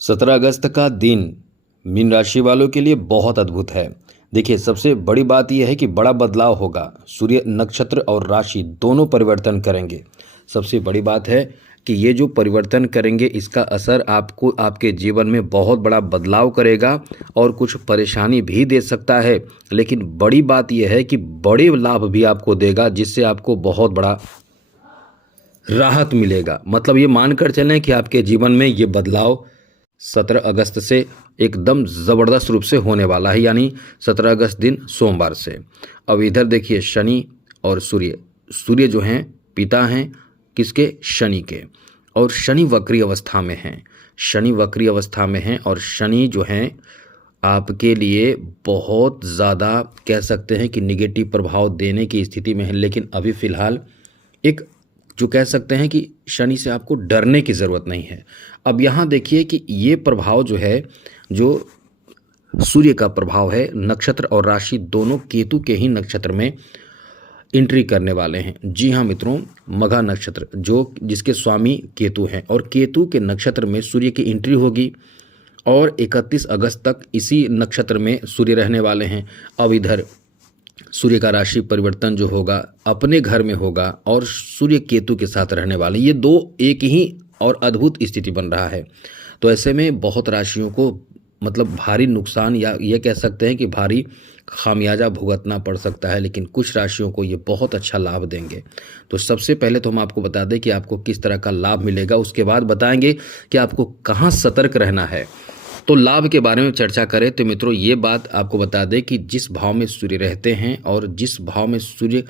17 अगस्त का दिन मीन राशि वालों के लिए बहुत अद्भुत है। देखिए, सबसे बड़ी बात यह है कि बड़ा बदलाव होगा। सूर्य, नक्षत्र और राशि दोनों परिवर्तन करेंगे। सबसे बड़ी बात है कि ये जो परिवर्तन करेंगे इसका असर आपको आपके जीवन में बहुत बड़ा बदलाव करेगा और कुछ परेशानी भी दे सकता है। लेकिन बड़ी बात यह है कि बड़े लाभ भी आपको देगा, जिससे आपको बहुत बड़ा राहत मिलेगा। मतलब ये मानकर चलें कि आपके जीवन में ये बदलाव 17 अगस्त से एकदम ज़बरदस्त रूप से होने वाला है, यानी 17 अगस्त दिन सोमवार से। अब इधर देखिए, शनि और सूर्य जो हैं पिता हैं किसके? शनि के। और शनि वक्री अवस्था में हैं। शनि वक्री अवस्था में हैं और शनि जो हैं आपके लिए बहुत ज़्यादा कह सकते हैं कि निगेटिव प्रभाव देने की स्थिति में है। लेकिन अभी फ़िलहाल एक जो कह सकते हैं कि शनि से आपको डरने की ज़रूरत नहीं है। अब यहाँ देखिए कि ये प्रभाव जो है, जो सूर्य का प्रभाव है, नक्षत्र और राशि दोनों केतु के ही नक्षत्र में एंट्री करने वाले हैं। जी हाँ मित्रों, मघा नक्षत्र जिसके स्वामी केतु हैं, और केतु के नक्षत्र में सूर्य की एंट्री होगी और 31 अगस्त तक इसी नक्षत्र में सूर्य रहने वाले हैं। अब इधर सूर्य का राशि परिवर्तन जो होगा अपने घर में होगा और सूर्य केतु के साथ रहने वाले, ये दो एक ही और अद्भुत स्थिति बन रहा है। तो ऐसे में बहुत राशियों को मतलब भारी नुकसान या ये कह सकते हैं कि भारी खामियाजा भुगतना पड़ सकता है, लेकिन कुछ राशियों को ये बहुत अच्छा लाभ देंगे। तो सबसे पहले तो हम आपको बता दें कि आपको किस तरह का लाभ मिलेगा, उसके बाद बताएंगे कि आपको कहाँ सतर्क रहना है। तो लाभ के बारे में चर्चा करें तो मित्रों, ये बात आपको बता दें कि जिस भाव में सूर्य रहते हैं और जिस भाव में सूर्य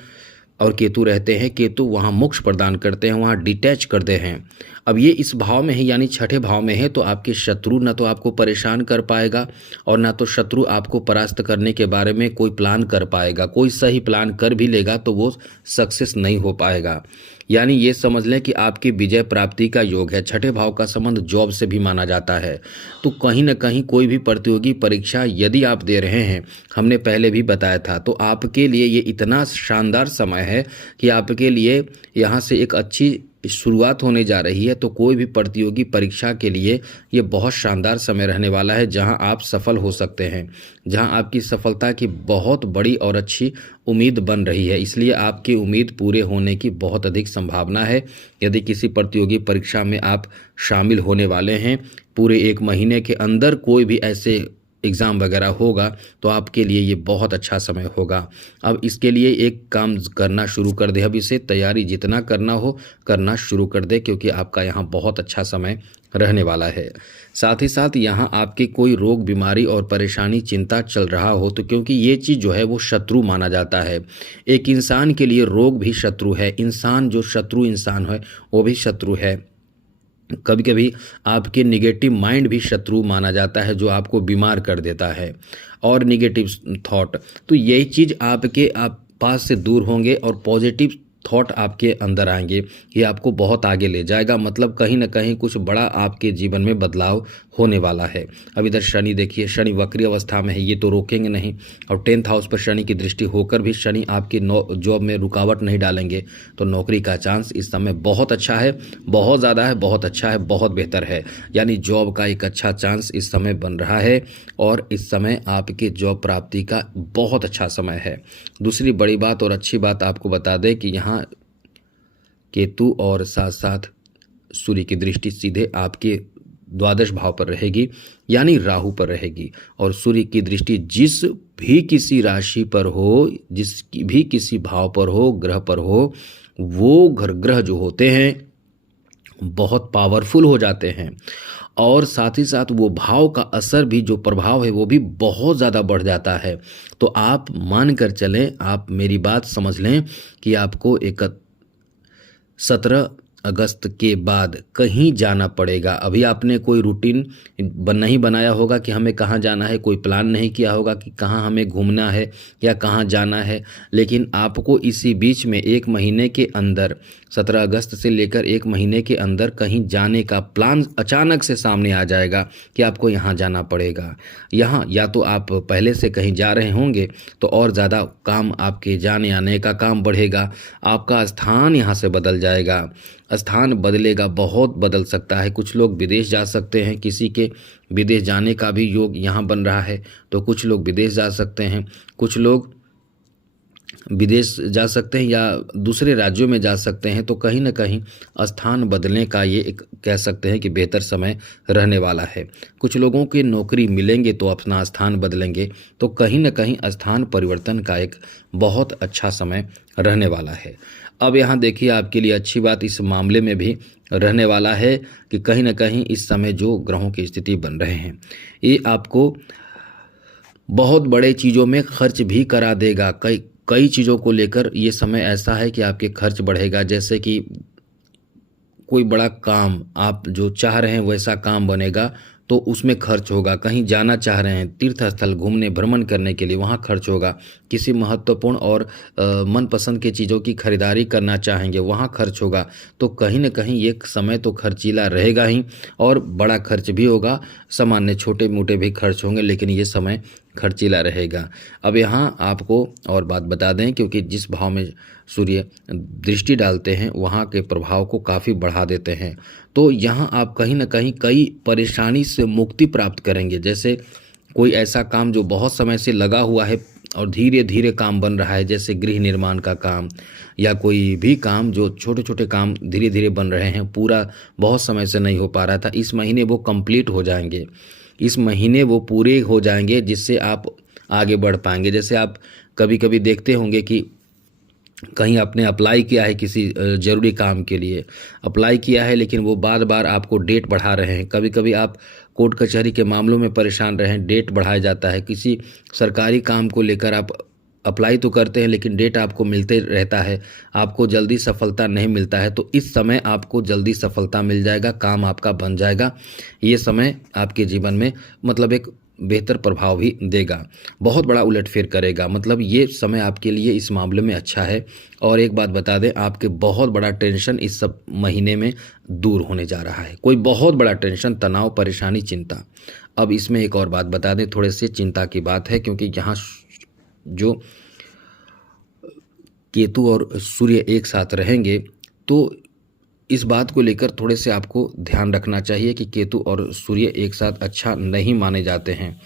और केतु रहते हैं, केतु वहाँ मोक्ष प्रदान करते हैं, वहाँ डिटैच करते हैं। अब ये इस भाव में है यानी छठे भाव में है, तो आपके शत्रु न तो आपको परेशान कर पाएगा और ना तो शत्रु आपको परास्त करने के बारे में कोई प्लान कर पाएगा। कोई सही प्लान कर भी लेगा तो वो सक्सेस नहीं हो पाएगा। यानी ये समझ लें कि आपकी विजय प्राप्ति का योग है। छठे भाव का संबंध जॉब से भी माना जाता है। तो कहीं ना कहीं कोई भी प्रतियोगी परीक्षा यदि आप दे रहे हैं, हमने पहले भी बताया था, तो आपके लिए ये इतना शानदार समय है कि आपके लिए यहाँ से एक अच्छी शुरुआत होने जा रही है। तो कोई भी प्रतियोगी परीक्षा के लिए ये बहुत शानदार समय रहने वाला है, जहां आप सफल हो सकते हैं, जहां आपकी सफलता की बहुत बड़ी और अच्छी उम्मीद बन रही है। इसलिए आपकी उम्मीद पूरे होने की बहुत अधिक संभावना है। यदि किसी प्रतियोगी परीक्षा में आप शामिल होने वाले हैं, पूरे 1 महीने के अंदर कोई भी ऐसे एग्ज़ाम वगैरह होगा, तो आपके लिए ये बहुत अच्छा समय होगा। अब इसके लिए एक काम करना शुरू कर दे, अब इसे तैयारी जितना करना हो करना शुरू कर दे, क्योंकि आपका यहाँ बहुत अच्छा समय रहने वाला है। साथ ही साथ यहाँ आपकी कोई रोग, बीमारी और परेशानी, चिंता चल रहा हो, तो क्योंकि ये चीज़ जो है वो शत्रु माना जाता है। एक इंसान के लिए रोग भी शत्रु है, इंसान जो शत्रु इंसान है वो भी शत्रु है। कभी कभी आपके निगेटिव माइंड भी शत्रु माना जाता है, जो आपको बीमार कर देता है, और निगेटिव थॉट। तो यही चीज़ आप पास से दूर होंगे और पॉजिटिव थॉट आपके अंदर आएंगे। ये आपको बहुत आगे ले जाएगा। मतलब कहीं ना कहीं कुछ बड़ा आपके जीवन में बदलाव होने वाला है। अब इधर शनि देखिए, शनि वक्री अवस्था में है, ये तो रोकेंगे नहीं, और 10th हाउस पर शनि की दृष्टि होकर भी शनि आपके जॉब में रुकावट नहीं डालेंगे। तो नौकरी का चांस इस समय बहुत अच्छा है, बहुत ज़्यादा है, बहुत अच्छा है, बहुत बेहतर है। यानी जॉब का एक अच्छा चांस इस समय बन रहा है और इस समय आपके जॉब प्राप्ति का बहुत अच्छा समय है। दूसरी बड़ी बात और अच्छी बात आपको बता दें कि यहाँ केतु और साथ साथ सूर्य की दृष्टि सीधे आपके द्वादश भाव पर रहेगी, यानी राहु पर रहेगी। और सूर्य की दृष्टि जिस भी किसी राशि पर हो, जिस भी किसी भाव पर हो, ग्रह पर हो, वो ग्रह जो होते हैं बहुत पावरफुल हो जाते हैं, और साथ ही साथ वो भाव का असर भी, जो प्रभाव है वो भी बहुत ज़्यादा बढ़ जाता है। तो आप मान कर चलें, आप मेरी बात समझ लें कि आपको 17 अगस्त के बाद कहीं जाना पड़ेगा। अभी आपने कोई रूटीन नहीं बनाया होगा कि हमें कहाँ जाना है, कोई प्लान नहीं किया होगा कि कहाँ हमें घूमना है या कहाँ जाना है, लेकिन आपको इसी बीच में 1 महीने के अंदर 17 अगस्त से लेकर 1 महीने के अंदर कहीं जाने का प्लान अचानक से सामने आ जाएगा कि आपको यहाँ जाना पड़ेगा। यहाँ या तो आप पहले से कहीं जा रहे होंगे तो और ज़्यादा काम, आपके जाने आने का काम बढ़ेगा, आपका स्थान यहाँ से बदल जाएगा, स्थान बदलेगा, बहुत बदल सकता है। कुछ लोग विदेश जा सकते हैं, किसी के विदेश जाने का भी योग यहाँ बन रहा है, तो कुछ लोग विदेश जा सकते हैं, कुछ लोग विदेश जा सकते हैं या दूसरे राज्यों में जा सकते हैं। तो कहीं ना कहीं स्थान बदलने का ये एक कह सकते हैं कि बेहतर समय रहने वाला है। कुछ लोगों की नौकरी मिलेंगे तो अपना स्थान बदलेंगे, तो कहीं ना कहीं स्थान परिवर्तन का एक बहुत अच्छा समय रहने वाला है। अब यहाँ देखिए, आपके लिए अच्छी बात इस मामले में भी रहने वाला है कि कहीं ना कहीं इस समय जो ग्रहों की स्थिति बन रहे हैं, ये आपको बहुत बड़े चीज़ों में खर्च भी करा देगा। कई कई चीज़ों को लेकर ये समय ऐसा है कि आपके खर्च बढ़ेगा। जैसे कि कोई बड़ा काम आप जो चाह रहे हैं वैसा काम बनेगा, तो उसमें खर्च होगा। कहीं जाना चाह रहे हैं, तीर्थ स्थल घूमने भ्रमण करने के लिए, वहाँ खर्च होगा। किसी महत्वपूर्ण और मनपसंद की चीज़ों की खरीदारी करना चाहेंगे, वहाँ खर्च होगा। तो कहीं ना कहीं ये समय तो खर्चीला रहेगा ही, और बड़ा खर्च भी होगा। सामान्य छोटे मोटे भी खर्च होंगे, लेकिन ये समय खर्चीला रहेगा। अब यहाँ आपको और बात बता दें, क्योंकि जिस भाव में सूर्य दृष्टि डालते हैं वहाँ के प्रभाव को काफ़ी बढ़ा देते हैं। तो यहाँ आप कहीं ना कहीं कई परेशानी से मुक्ति प्राप्त करेंगे। जैसे कोई ऐसा काम जो बहुत समय से लगा हुआ है और धीरे धीरे काम बन रहा है, जैसे गृह निर्माण का काम या कोई भी काम, जो छोटे छोटे काम धीरे धीरे बन रहे हैं, पूरा बहुत समय से नहीं हो पा रहा था, इस महीने वो कंप्लीट हो जाएंगे। इस महीने वो पूरे हो जाएंगे, जिससे आप आगे बढ़ पाएंगे। जैसे आप कभी कभी देखते होंगे कि कहीं आपने अप्लाई किया है किसी ज़रूरी काम के लिए, अप्लाई किया है, लेकिन वो बार बार आपको डेट बढ़ा रहे हैं। कभी कभी आप कोर्ट कचहरी के मामलों में परेशान रहे हैं, डेट बढ़ाया जाता है। किसी सरकारी काम को लेकर आप अप्लाई तो करते हैं, लेकिन डेट आपको मिलते रहता है, आपको जल्दी सफलता नहीं मिलता है। तो इस समय आपको जल्दी सफलता मिल जाएगा, काम आपका बन जाएगा। ये समय आपके जीवन में मतलब एक बेहतर प्रभाव भी देगा, बहुत बड़ा उलटफेर करेगा। मतलब ये समय आपके लिए इस मामले में अच्छा है। और एक बात बता दें, आपके बहुत बड़ा टेंशन इस सब महीने में दूर होने जा रहा है। कोई बहुत बड़ा टेंशन, तनाव, परेशानी, चिंता। अब इसमें एक और बात बता दें, थोड़े से चिंता की बात है, क्योंकि यहाँ जो केतु और सूर्य एक साथ रहेंगे, तो इस बात को लेकर थोड़े से आपको ध्यान रखना चाहिए कि केतु और सूर्य एक साथ अच्छा नहीं माने जाते हैं।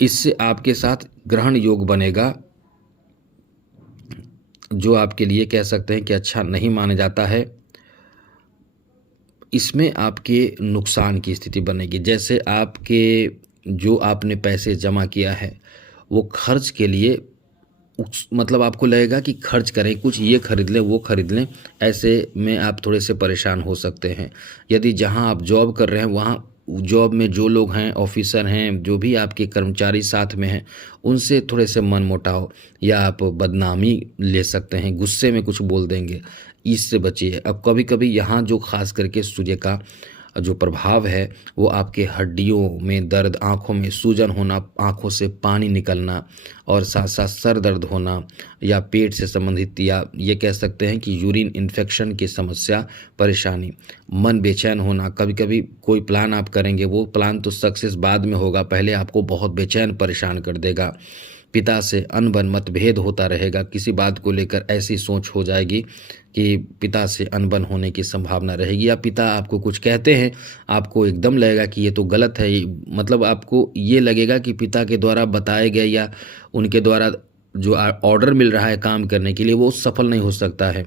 इससे आपके साथ ग्रहण योग बनेगा, जो आपके लिए कह सकते हैं कि अच्छा नहीं माना जाता है। इसमें आपके नुकसान की स्थिति बनेगी। जैसे आपके जो आपने पैसे जमा किया है वो खर्च के लिए मतलब आपको लगेगा कि खर्च करें, कुछ ये खरीद लें वो खरीद लें, ऐसे में आप थोड़े से परेशान हो सकते हैं। यदि जहां आप जॉब कर रहे हैं, वहां जॉब में जो लोग हैं, ऑफिसर हैं, जो भी आपके कर्मचारी साथ में हैं, उनसे थोड़े से मनमुटाव या आप बदनामी ले सकते हैं, गुस्से में कुछ बोल देंगे, इससे बचिए। अब कभी कभी यहाँ जो खास करके सूर्य का जो प्रभाव है वो आपके हड्डियों में दर्द, आँखों में सूजन होना, आँखों से पानी निकलना और साथ साथ सर दर्द होना, या पेट से संबंधित, या ये कह सकते हैं कि यूरिन इन्फेक्शन की समस्या, परेशानी, मन बेचैन होना। कभी कभी कोई प्लान आप करेंगे, वो प्लान तो सक्सेस बाद में होगा, पहले आपको बहुत बेचैन परेशान कर देगा। पिता से अनबन, मतभेद होता रहेगा, किसी बात को लेकर ऐसी सोच हो जाएगी कि पिता से अनबन होने की संभावना रहेगी, या पिता आपको कुछ कहते हैं, आपको एकदम लगेगा कि ये तो गलत है। मतलब आपको ये लगेगा कि पिता के द्वारा बताए गए या उनके द्वारा जो ऑर्डर मिल रहा है काम करने के लिए, वो सफल नहीं हो सकता है,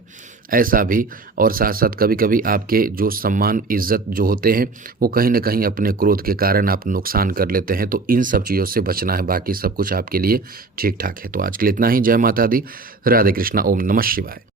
ऐसा भी। और साथ साथ कभी कभी आपके जो सम्मान, इज्जत जो होते हैं, वो कहीं ना कहीं अपने क्रोध के कारण आप नुकसान कर लेते हैं। तो इन सब चीज़ों से बचना है, बाकी सब कुछ आपके लिए ठीक ठाक है। तो आज के लिए इतना ही। जय माता दी, राधे कृष्णा, ओम नमः शिवाय।